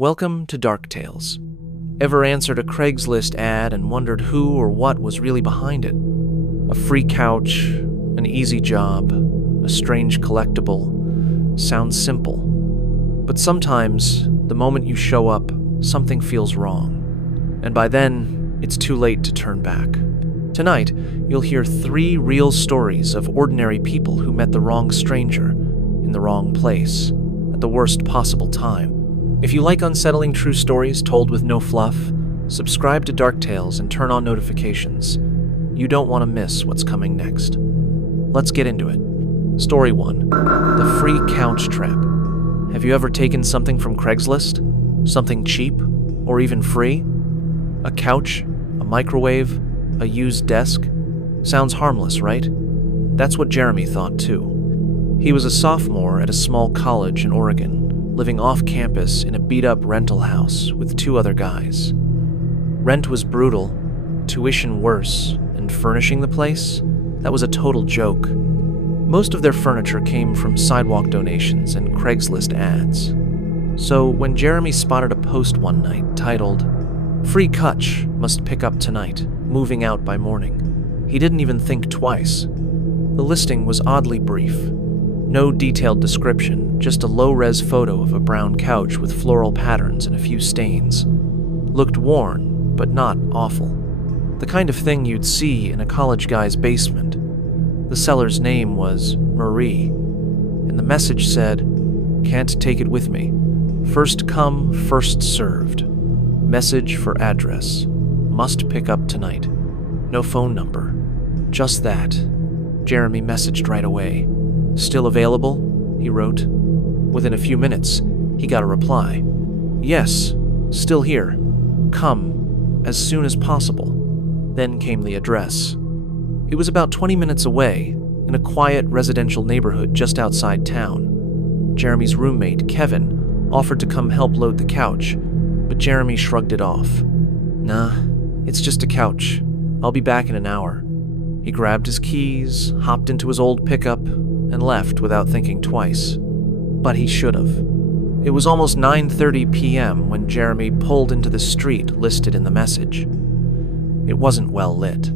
Welcome to Dark Tales. Ever answered a Craigslist ad and wondered who or what was really behind it? A free couch, an easy job, a strange collectible. Sounds simple. But sometimes, the moment you show up, something feels wrong. And by then, it's too late to turn back. Tonight, you'll hear 3 real stories of ordinary people who met the wrong stranger, in the wrong place, at the worst possible time. If you like unsettling true stories told with no fluff, subscribe to Dark Tales and turn on notifications. You don't want to miss what's coming next. Let's get into it. Story 1. The Free Couch Trap. Have you ever taken something from Craigslist? Something cheap? Or even free? A couch? A microwave? A used desk? Sounds harmless, right? That's what Jeremy thought too. He was a sophomore at a small college in Oregon, living off campus in a beat-up rental house with 2 other guys. Rent was brutal, tuition worse, and furnishing the place? That was a total joke. Most of their furniture came from sidewalk donations and Craigslist ads. So when Jeremy spotted a post one night titled, "Free Couch, must pick up tonight, moving out by morning," he didn't even think twice. The listing was oddly brief. No detailed description, just a low-res photo of a brown couch with floral patterns and a few stains. Looked worn, but not awful. The kind of thing you'd see in a college guy's basement. The seller's name was Marie, and the message said, "Can't take it with me. First come, first served. Message for address. Must pick up tonight." No phone number. Just that. Jeremy messaged right away. "Still available?" he wrote. Within a few minutes, he got a reply. "Yes, still here. Come, as soon as possible." Then came the address. It was about 20 minutes away, in a quiet residential neighborhood just outside town. Jeremy's roommate, Kevin, offered to come help load the couch, but Jeremy shrugged it off. "Nah, it's just a couch. I'll be back in an hour." He grabbed his keys, hopped into his old pickup, and left without thinking twice. But he should have. It was almost 9:30 p.m. when Jeremy pulled into the street listed in the message. It wasn't well lit.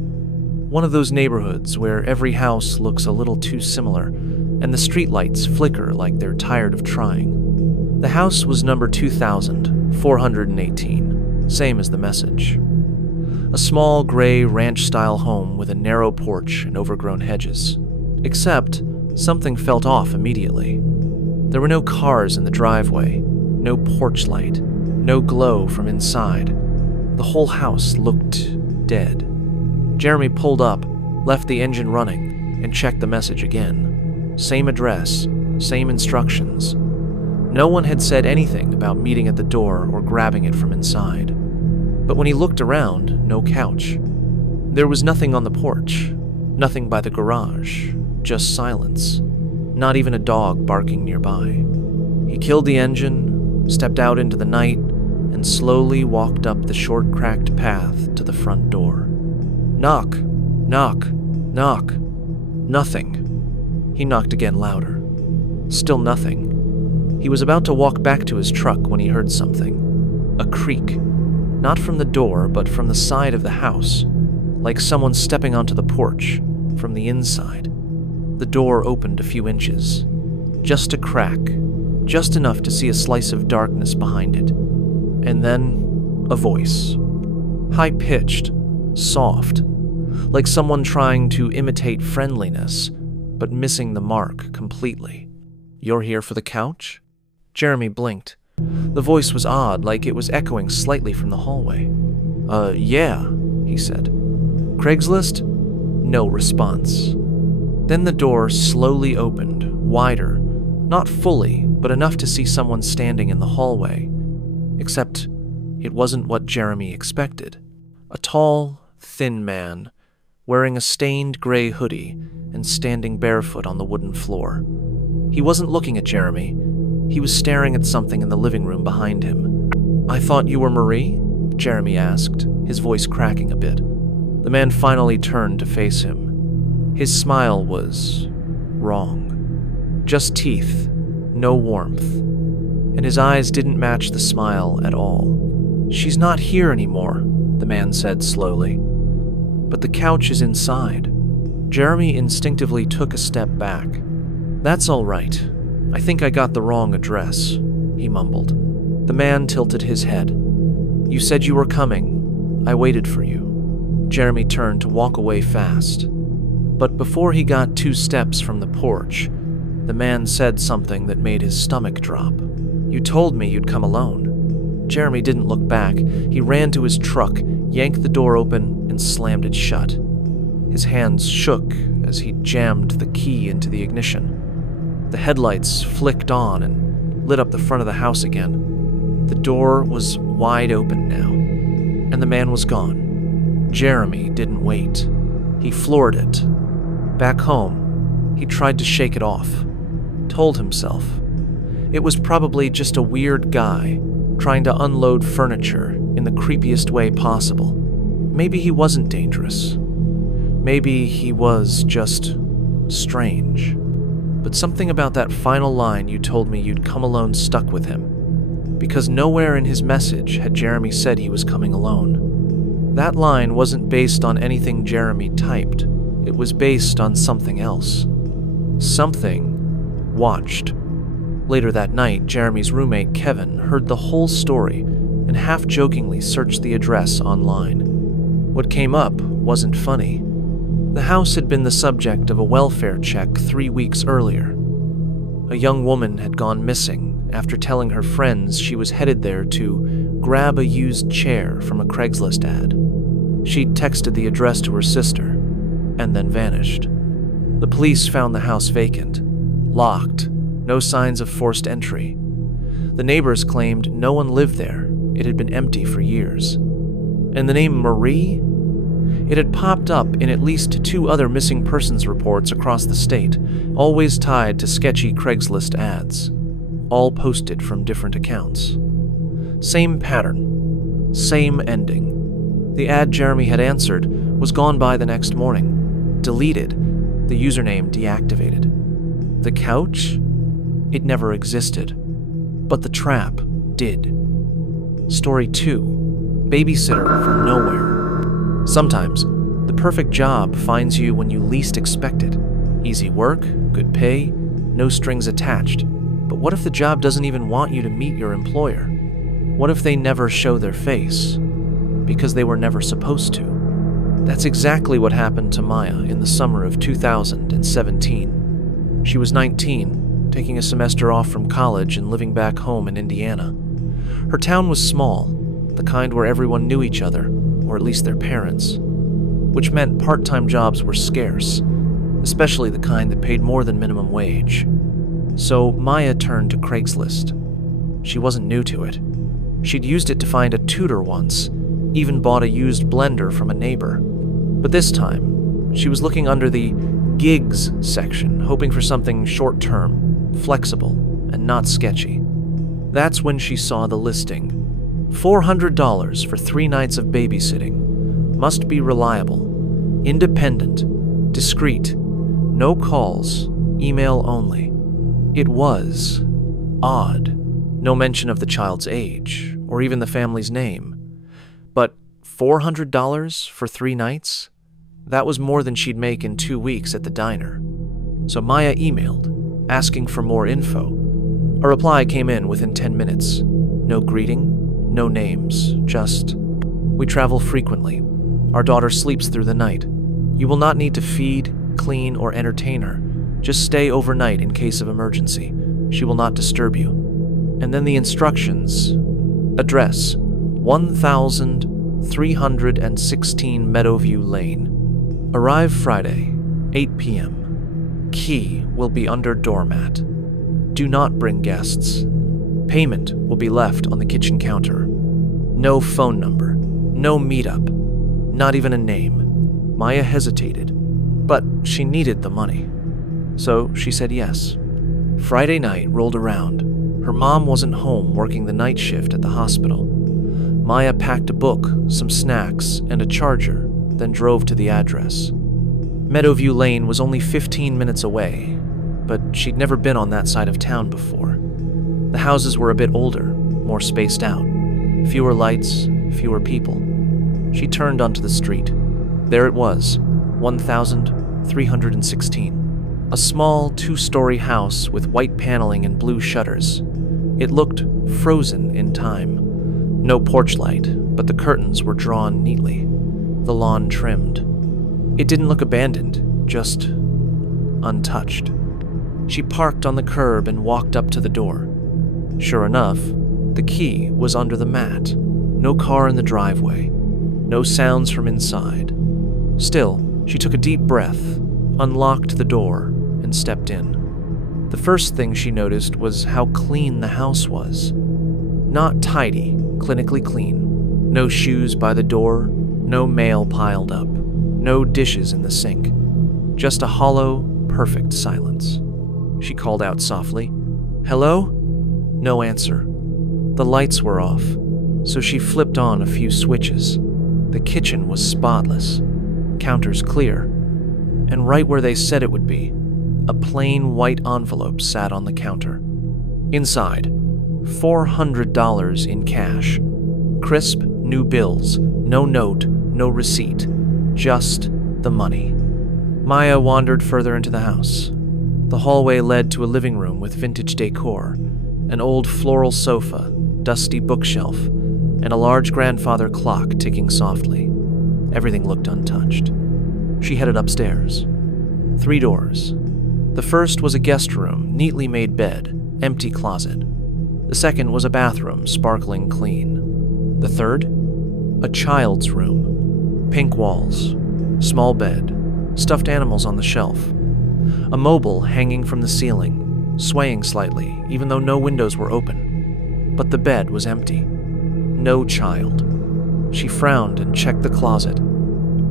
One of those neighborhoods where every house looks a little too similar, and the streetlights flicker like they're tired of trying. The house was number 2418, same as the message. A small gray ranch-style home with a narrow porch and overgrown hedges. Except, something felt off immediately. There were no cars in the driveway, no porch light, no glow from inside. The whole house looked dead. Jeremy pulled up, left the engine running, and checked the message again. Same address, same instructions. No one had said anything about meeting at the door or grabbing it from inside. But when he looked around, no couch. There was nothing on the porch, nothing by the garage, just silence. Not even a dog barking nearby. He killed the engine, stepped out into the night, and slowly walked up the short, cracked path to the front door. Knock, knock, knock. Nothing. He knocked again louder. Still nothing. He was about to walk back to his truck when he heard something. A creak. Not from the door, but from the side of the house, like someone stepping onto the porch, from the inside. The door opened a few inches. Just a crack, just enough to see a slice of darkness behind it. And then, a voice. High-pitched, soft, like someone trying to imitate friendliness, but missing the mark completely. "You're here for the couch?" Jeremy blinked. The voice was odd, like it was echoing slightly from the hallway. Yeah, he said. "Craigslist?" No response. Then the door slowly opened, wider, not fully, but enough to see someone standing in the hallway. Except, it wasn't what Jeremy expected. A tall, thin man, wearing a stained gray hoodie and standing barefoot on the wooden floor. He wasn't looking at Jeremy. He was staring at something in the living room behind him. "I thought you were Marie?" Jeremy asked, his voice cracking a bit. The man finally turned to face him. His smile was wrong. Just teeth, no warmth. and his eyes didn't match the smile at all. "She's not here anymore," the man said slowly. "But the couch is inside." Jeremy instinctively took a step back. "That's all right. I think I got the wrong address," he mumbled. The man tilted his head. "You said you were coming. I waited for you." Jeremy turned to walk away fast. But before he got 2 steps from the porch, the man said something that made his stomach drop. "You told me you'd come alone." Jeremy didn't look back. He ran to his truck, yanked the door open, and slammed it shut. His hands shook as he jammed the key into the ignition. The headlights flicked on and lit up the front of the house again. The door was wide open now, and the man was gone. Jeremy didn't wait. He floored it. Back home, he tried to shake it off, told himself it was probably just a weird guy trying to unload furniture in the creepiest way possible. Maybe he wasn't dangerous. Maybe he was just strange. But something about that final line, "You told me you'd come alone," stuck with him, because nowhere in his message had Jeremy said he was coming alone. That line wasn't based on anything Jeremy typed. It was based on something else. Something watched. Later that night, Jeremy's roommate, Kevin, heard the whole story and half-jokingly searched the address online. What came up wasn't funny. The house had been the subject of a welfare check 3 weeks earlier. A young woman had gone missing after telling her friends she was headed there to grab a used chair from a Craigslist ad. She'd texted the address to her sister and then vanished. The police found the house vacant, locked, no signs of forced entry. The neighbors claimed no one lived there. It had been empty for years. And the name Marie? It had popped up in at least 2 other missing persons reports across the state, always tied to sketchy Craigslist ads, all posted from different accounts. Same pattern, same ending. The ad Jeremy had answered was gone by the next morning, deleted, the username deactivated. The couch? It never existed. But the trap did. Story 2. Babysitter from nowhere. Sometimes, the perfect job finds you when you least expect it. Easy work, good pay, no strings attached. But what if the job doesn't even want you to meet your employer? What if they never show their face? Because they were never supposed to. That's exactly what happened to Maya in the summer of 2017. She was 19, taking a semester off from college and living back home in Indiana. Her town was small, the kind where everyone knew each other, or at least their parents, which meant part-time jobs were scarce, especially the kind that paid more than minimum wage. So Maya turned to Craigslist. She wasn't new to it. She'd used it to find a tutor once, even bought a used blender from a neighbor. But this time, she was looking under the gigs section, hoping for something short-term, flexible, and not sketchy. That's when she saw the listing. $400 for 3 nights of babysitting. Must be reliable, independent, discreet, no calls, email only. It was odd. No mention of the child's age, or even the family's name. But $400 for 3 nights? That was more than she'd make in 2 weeks at the diner. So Maya emailed, asking for more info. A reply came in within 10 minutes. No greeting, no names, just, "We travel frequently. Our daughter sleeps through the night. You will not need to feed, clean, or entertain her. Just stay overnight in case of emergency. She will not disturb you." And then the instructions. Address, 1316 Meadowview Lane. Arrive Friday, 8 p.m. Key will be under doormat. Do not bring guests. Payment will be left on the kitchen counter. No phone number, no meetup, not even a name. Maya hesitated, but she needed the money. So she said yes. Friday night rolled around. Her mom wasn't home working the night shift at the hospital. Maya packed a book, some snacks, and a charger, then drove to the address. Meadowview Lane was only 15 minutes away, but she'd never been on that side of town before. The houses were a bit older, more spaced out. Fewer lights, fewer people. She turned onto the street. There it was, 1316. A small, 2-story house with white paneling and blue shutters. It looked frozen in time. No porch light, but the curtains were drawn neatly. The lawn trimmed. It didn't look abandoned, just untouched. She parked on the curb and walked up to the door. Sure enough, the key was under the mat. No car in the driveway. No sounds from inside. Still, she took a deep breath, unlocked the door, and stepped in. The first thing she noticed was how clean the house was. Not tidy, clinically clean. No shoes by the door, no mail piled up, no dishes in the sink. Just a hollow, perfect silence. She called out softly, "Hello?" No answer. The lights were off, so she flipped on a few switches. The kitchen was spotless, counters clear, and right where they said it would be, a plain white envelope sat on the counter. Inside, $400 in cash. Crisp, new bills, no note, no receipt, just the money. Maya wandered further into the house. The hallway led to a living room with vintage decor, an old floral sofa, dusty bookshelf, and a large grandfather clock ticking softly. Everything looked untouched. She headed upstairs. 3 doors. The first was a guest room, neatly made bed, empty closet. The second was a bathroom, sparkling clean. The third? A child's room. Pink walls, small bed, stuffed animals on the shelf. A mobile hanging from the ceiling, swaying slightly, even though no windows were open. But the bed was empty. No child. She frowned and checked the closet.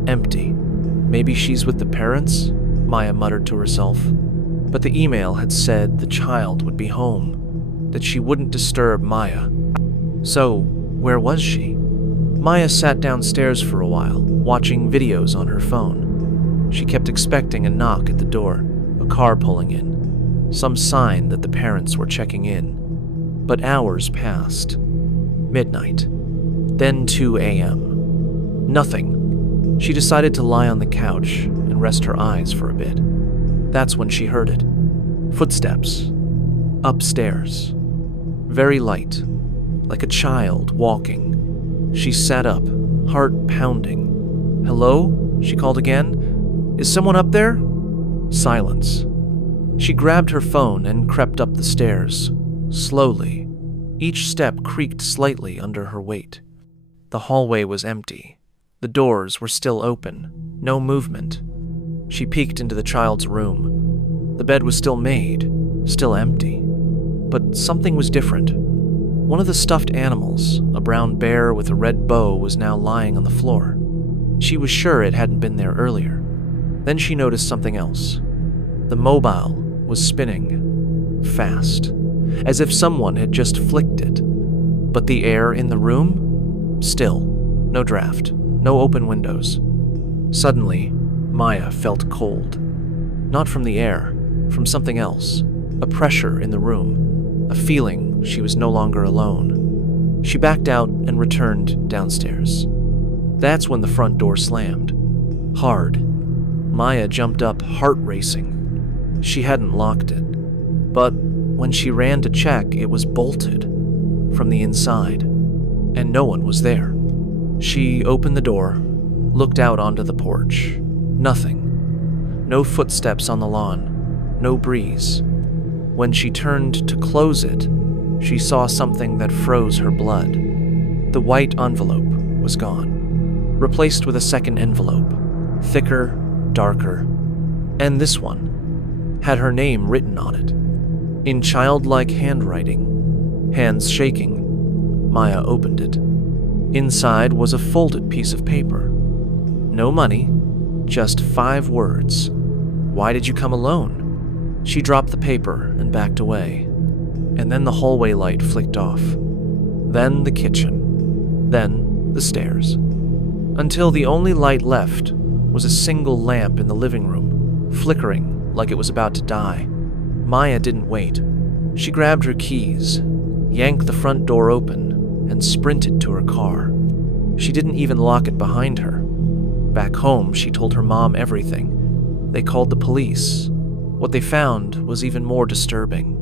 Empty. Maybe she's with the parents? Maya muttered to herself. But the email had said the child would be home, that she wouldn't disturb Maya. So, where was she? Maya sat downstairs for a while, watching videos on her phone. She kept expecting a knock at the door, a car pulling in, some sign that the parents were checking in. But hours passed. Midnight. Then 2 a.m. Nothing. She decided to lie on the couch and rest her eyes for a bit. That's when she heard it. Footsteps. Upstairs. Very light, like a child walking. She sat up, heart pounding. "Hello?" she called again. "Is someone up there?" Silence. She grabbed her phone and crept up the stairs, slowly. Each step creaked slightly under her weight. The hallway was empty. The doors were still open, no movement. She peeked into the child's room. The bed was still made, still empty. But something was different. One of the stuffed animals, a brown bear with a red bow, was now lying on the floor. She was sure it hadn't been there earlier. Then she noticed something else. The mobile was spinning, fast, as if someone had just flicked it. But the air in the room? Still, no draft, no open windows. Suddenly, Maya felt cold. Not from the air, from something else. A pressure in the room, a feeling she was no longer alone. She backed out and returned downstairs. That's when the front door slammed. Hard. Maya jumped up, heart racing. She hadn't locked it. But when she ran to check, it was bolted from the inside, and no one was there. She opened the door, looked out onto the porch. Nothing. No footsteps on the lawn. No breeze. When she turned to close it, she saw something that froze her blood. The white envelope was gone, replaced with a second envelope, thicker, darker, and this one had her name written on it, in childlike handwriting. Hands shaking, Maya opened it. Inside was a folded piece of paper. No money, just 5 words. "Why did you come alone?" She dropped the paper and backed away. And then the hallway light flicked off. Then the kitchen. Then the stairs. Until the only light left was a single lamp in the living room, flickering like it was about to die. Maya didn't wait. She grabbed her keys, yanked the front door open, and sprinted to her car. She didn't even lock it behind her. Back home, she told her mom everything. They called the police. What they found was even more disturbing.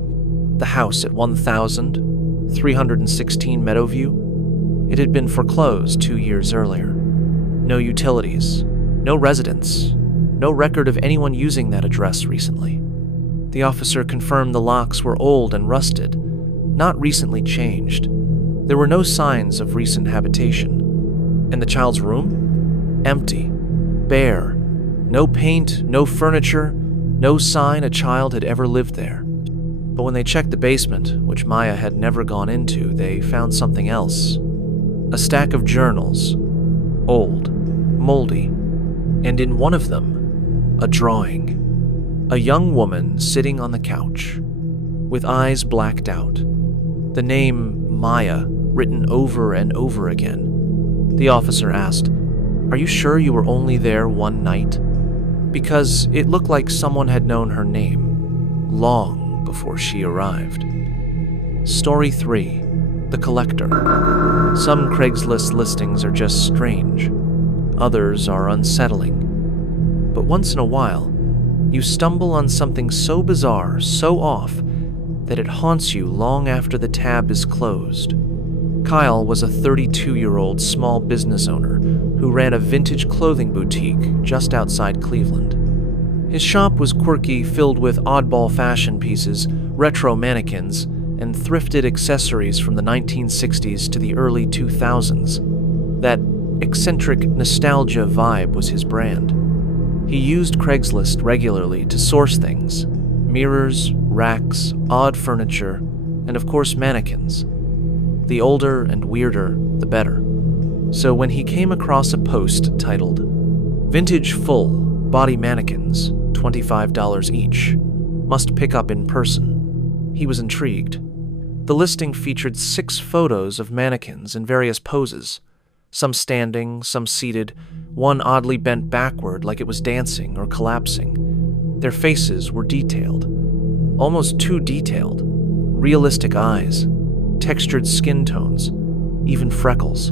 The house at 1316 Meadowview, it had been foreclosed 2 years earlier. No utilities, no residents, no record of anyone using that address recently. The officer confirmed the locks were old and rusted, not recently changed. There were no signs of recent habitation. And the child's room? Empty, bare, no paint, no furniture, no sign a child had ever lived there. But when they checked the basement, which Maya had never gone into, they found something else. A stack of journals, old, moldy, and in one of them, a drawing. A young woman sitting on the couch, with eyes blacked out. The name Maya written over and over again. The officer asked, "Are you sure you were only there one night?" Because it looked like someone had known her name long before she arrived. Story 3. The Collector. Some Craigslist listings are just strange. Others are unsettling. But once in a while, you stumble on something so bizarre, so off, that it haunts you long after the tab is closed. Kyle was a 32-year-old small business owner who ran a vintage clothing boutique just outside Cleveland. His shop was quirky, filled with oddball fashion pieces, retro mannequins, and thrifted accessories from the 1960s to the early 2000s. That eccentric nostalgia vibe was his brand. He used Craigslist regularly to source things: mirrors, racks, odd furniture, and of course mannequins. The older and weirder, the better. So when he came across a post titled, "Vintage Full Body Mannequins, $25 each, must pick up in person," he was intrigued. The listing featured 6 photos of mannequins in various poses, some standing, some seated, one oddly bent backward like it was dancing or collapsing. Their faces were detailed, almost too detailed. Realistic eyes, textured skin tones, even freckles.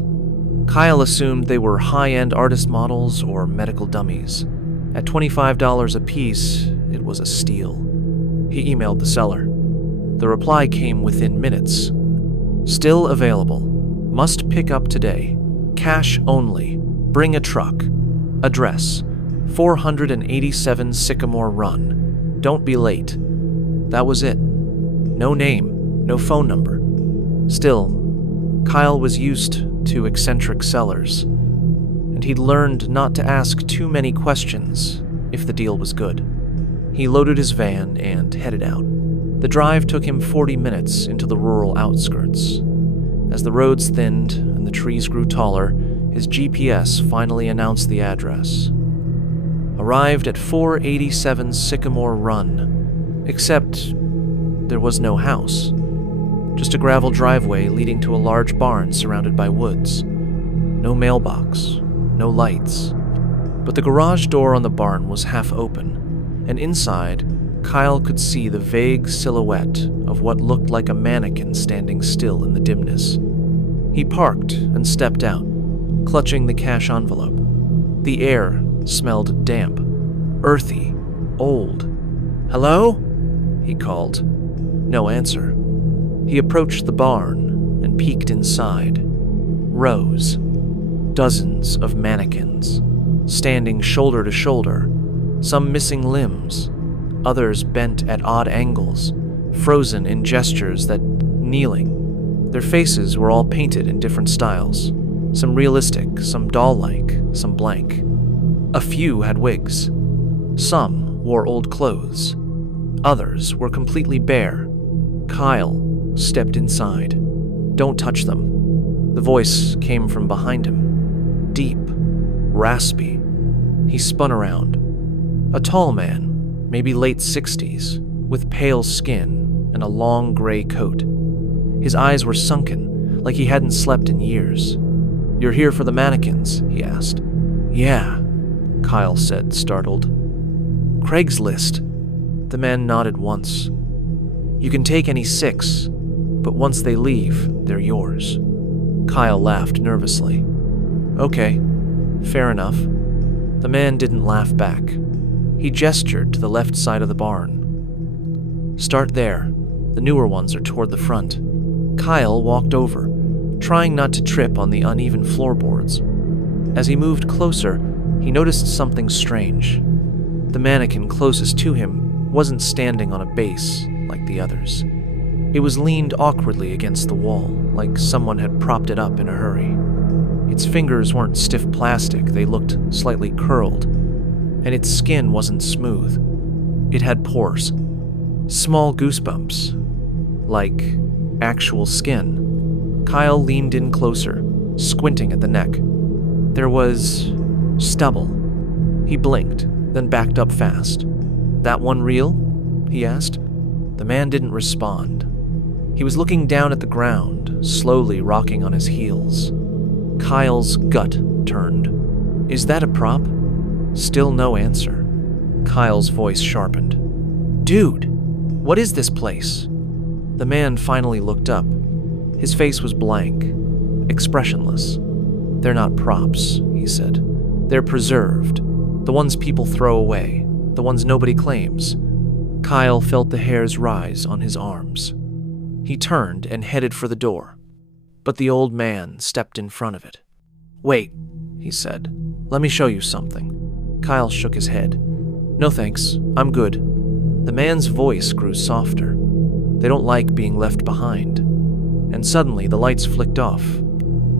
Kyle assumed they were high-end artist models or medical dummies. At $25 a piece, it was a steal. He emailed the seller. The reply came within minutes. "Still available. Must pick up today. Cash only. Bring a truck. Address: 487 Sycamore Run. Don't be late." That was it. No name, no phone number. Still, Kyle was used to eccentric sellers, and he'd learned not to ask too many questions if the deal was good. He loaded his van and headed out. The drive took him 40 minutes into the rural outskirts. As the roads thinned and the trees grew taller, his GPS finally announced the address. Arrived at 487 Sycamore Run, except there was no house. Just a gravel driveway leading to a large barn surrounded by woods. No mailbox, no lights. But the garage door on the barn was half open, and inside, Kyle could see the vague silhouette of what looked like a mannequin standing still in the dimness. He parked and stepped out, clutching the cash envelope. The air smelled damp, earthy, old. "Hello?" he called. No answer. He approached the barn and peeked inside. Rows. Dozens of mannequins, standing shoulder to shoulder, some missing limbs, others bent at odd angles, frozen in gestures that kneeling. Their faces were all painted in different styles, some realistic, some doll-like, some blank. A few had wigs. Some wore old clothes. Others were completely bare. Kyle stepped inside. "Don't touch them." The voice came from behind him. Deep, raspy. He spun around. A tall man, maybe late 60s, with pale skin and a long gray coat. His eyes were sunken, like he hadn't slept in years. "You're here for the mannequins?" he asked. "Yeah," Kyle said, startled. "Craigslist." The man nodded once. "You can take any 6. But once they leave, they're yours. Kyle laughed nervously. Okay, fair enough. The man didn't laugh back. He gestured to the left side of the barn. Start there. The newer ones are toward the front. Kyle walked over, trying not to trip on the uneven floorboards. As he moved closer, he noticed something strange. The mannequin closest to him wasn't standing on a base like the others. It was leaned awkwardly against the wall, like someone had propped it up in a hurry. Its fingers weren't stiff plastic, they looked slightly curled, and its skin wasn't smooth. It had pores, small goosebumps, like actual skin. Kyle leaned in closer, squinting at the neck. There was stubble. He blinked, then backed up fast. That one real? He asked. The man didn't respond. He was looking down at the ground, slowly rocking on his heels. Kyle's gut turned. Is that a prop? Still no answer. Kyle's voice sharpened. Dude, what is this place? The man finally looked up. His face was blank, expressionless. They're not props, he said. They're preserved. The ones people throw away. The ones nobody claims. Kyle felt the hairs rise on his arms. He turned and headed for the door, but the old man stepped in front of it. Wait, he said. Let me show you something. Kyle shook his head. No thanks, I'm good. The man's voice grew softer. They don't like being left behind. And suddenly the lights flicked off.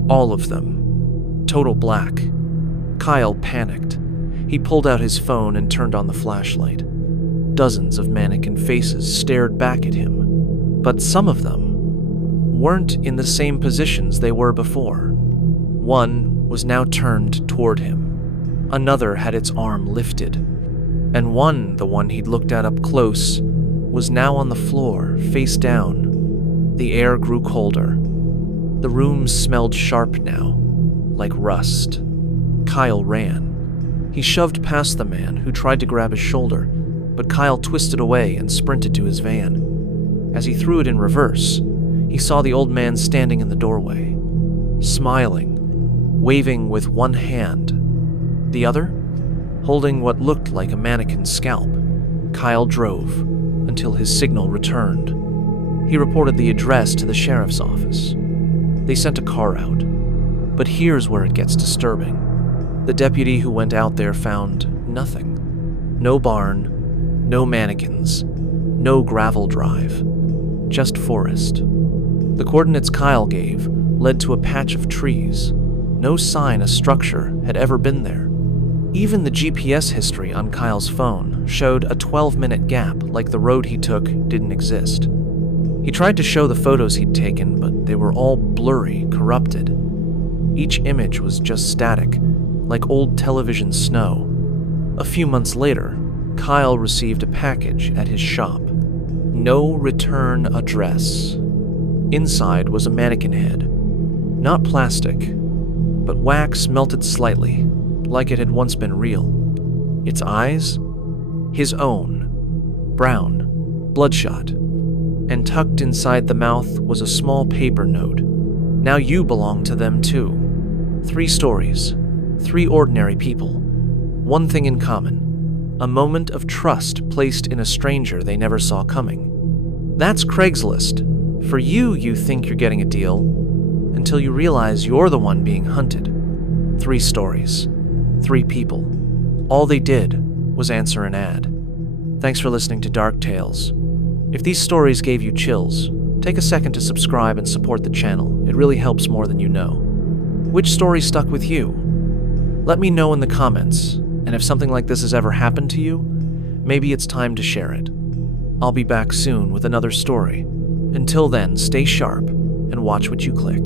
All of them. Total black. Kyle panicked. He pulled out his phone and turned on the flashlight. Dozens of mannequin faces stared back at him. But some of them weren't in the same positions they were before. One was now turned toward him. Another had its arm lifted. And one, the one he'd looked at up close, was now on the floor, face down. The air grew colder. The room smelled sharp now, like rust. Kyle ran. He shoved past the man, who tried to grab his shoulder, but Kyle twisted away and sprinted to his van. As he threw it in reverse, he saw the old man standing in the doorway, smiling, waving with one hand. The other, holding what looked like a mannequin's scalp. Kyle drove until his signal returned. He reported the address to the sheriff's office. They sent a car out. But here's where it gets disturbing. The deputy who went out there found nothing. No barn, no mannequins, no gravel drive. Just forest. The coordinates Kyle gave led to a patch of trees. No sign a structure had ever been there. Even the GPS history on Kyle's phone showed a 12-minute gap, like the road he took didn't exist. He tried to show the photos he'd taken, but they were all blurry, corrupted. Each image was just static, like old television snow. A few months later, Kyle received a package at his shop. No return address. Inside was a mannequin head. Not plastic, but wax melted slightly, like it had once been real. Its eyes? His own. Brown, bloodshot. And tucked inside the mouth was a small paper note. Now you belong to them too. 3 stories. 3 ordinary people. One thing in common. A moment of trust placed in a stranger they never saw coming. That's Craigslist. For you think you're getting a deal, until you realize you're the one being hunted. 3 stories. 3 people. All they did was answer an ad. Thanks for listening to Dark Tales. If these stories gave you chills, take a second to subscribe and support the channel. It really helps more than you know. Which story stuck with you? Let me know in the comments, and if something like this has ever happened to you, maybe it's time to share it. I'll be back soon with another story. Until then, stay sharp and watch what you click.